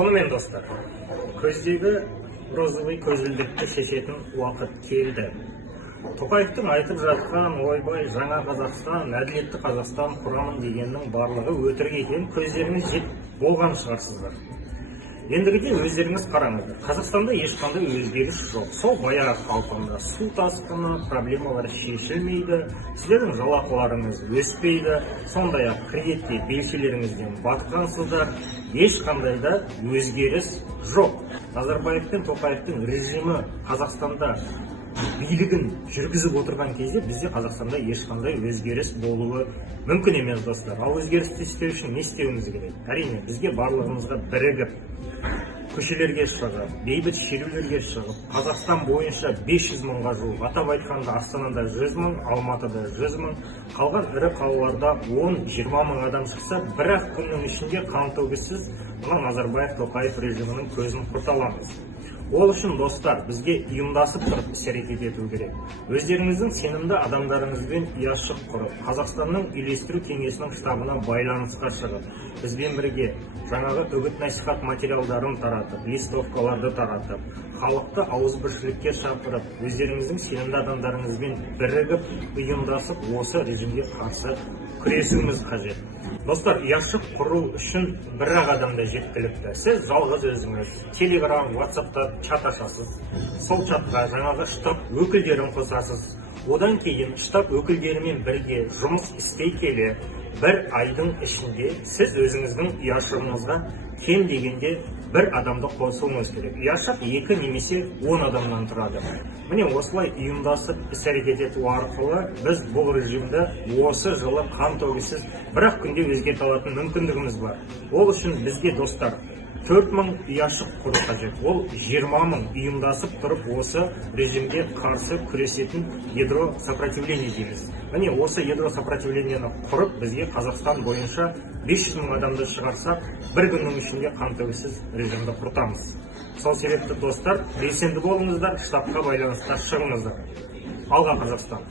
Сонымен достар, көздегі розовый көзілдікті шешетін уақыт келді. Тоқаевтың айтып жатқан ойбай жаңа Қазақстан, әділетті Қазақстан құрамын дегеннің барлығы өтірік екенін көздеріңіз жетіп болған шығарсыздар. Ендігіде өздеріңіз қараңыздар. Қазақстанда ешқандай өзгеріс жоқ. Сол баяғы қалпында су тасқыны, проблемалар шешілмейді, сіздердің жалақыларыңыз өспейді, сондай-ақ кредитте белшелеріңізден батқансыздар, ешқандай да өзгеріс жоқ. Назарбаев пен Тоқаевтың режимі Қазақстанда билігін жүргізіп отырған кезде бізде Қазақстанда ешқандай өзгеріс болуы мүмкін емес достар. Ал өзгерісті істеу үшін не істеуіміз керек? Әрине, бізге барлығымызға бірігіп көшелерге шығып, бейбіт шерулерге шығып, Қазақстан бойынша 500 мыңға жуық, атап айтқанда Астанада 100 мың, Алматыда 100 мың, қалған ірі қалаларда 10-20 мың адам шықса, бір-ақ күннің ішінде қамтылғысыз мына Назарбаев Тоқаев режимінің көзін құрта аламыз. Ол үшін достар, бізге ұйымдасып тұрып іс-әрекет ету керек. Өздеріңіздің сенімді адамдарыңызбен ұяшық құрып, Қазақстанның үйлестіру кеңесінің штабына байланысқа шығып, бізбен бірге жаңағы үгіт-насихат материалдарын таратып, листовкаларды таратып, халықты ауызбіршілікке шақырып, өздеріңіздің сенімді адамдарыңызбен бірігіп, ұйымдасып, осы режимге қарсы күресуіміз қажет. Достар, ұяшық құру үшін бір-ақ адамда жеткілікті. Сіз жалғыз өзіңіз Telegram, WhatsApp'та чат ашасыз. Сол чатқа жаңағы штаб өкілдерін қосасыз. Одан кейін штаб өкілдерімен бірге жұмыс істей келе, бір айдың ішінде сіз өзіңіздің ұяшығыңызға кем дегенде бір адамды қосуыңыз керек. Ұяшық 2 немесе 10 адамнан тұрады. Міне осылай ұйымдасып іс-әрекет ету арқылы біз бұл режимді осы жылы қамтылғысыз бір-ақ күнде өзгерте алатын мүмкіндігіміз бар. Ол үшін бізге достар 4000 ұяшық құру қажет. Ол 20 мың ұйымдасып тұрып осы режимге қарсы күресетін ядро сопротивление дейміз. Міне осы ядро сопротивлениені құрып, бізге Қазақстан бойынша 500 мың адамды шығарсақ, бір күннің ішінде қамтылғысыз режимді құртамыз. Сол себепті достар, белсенді болыңыздар, штабқа байланысқа шығыңыздар. Алға Қазақстан!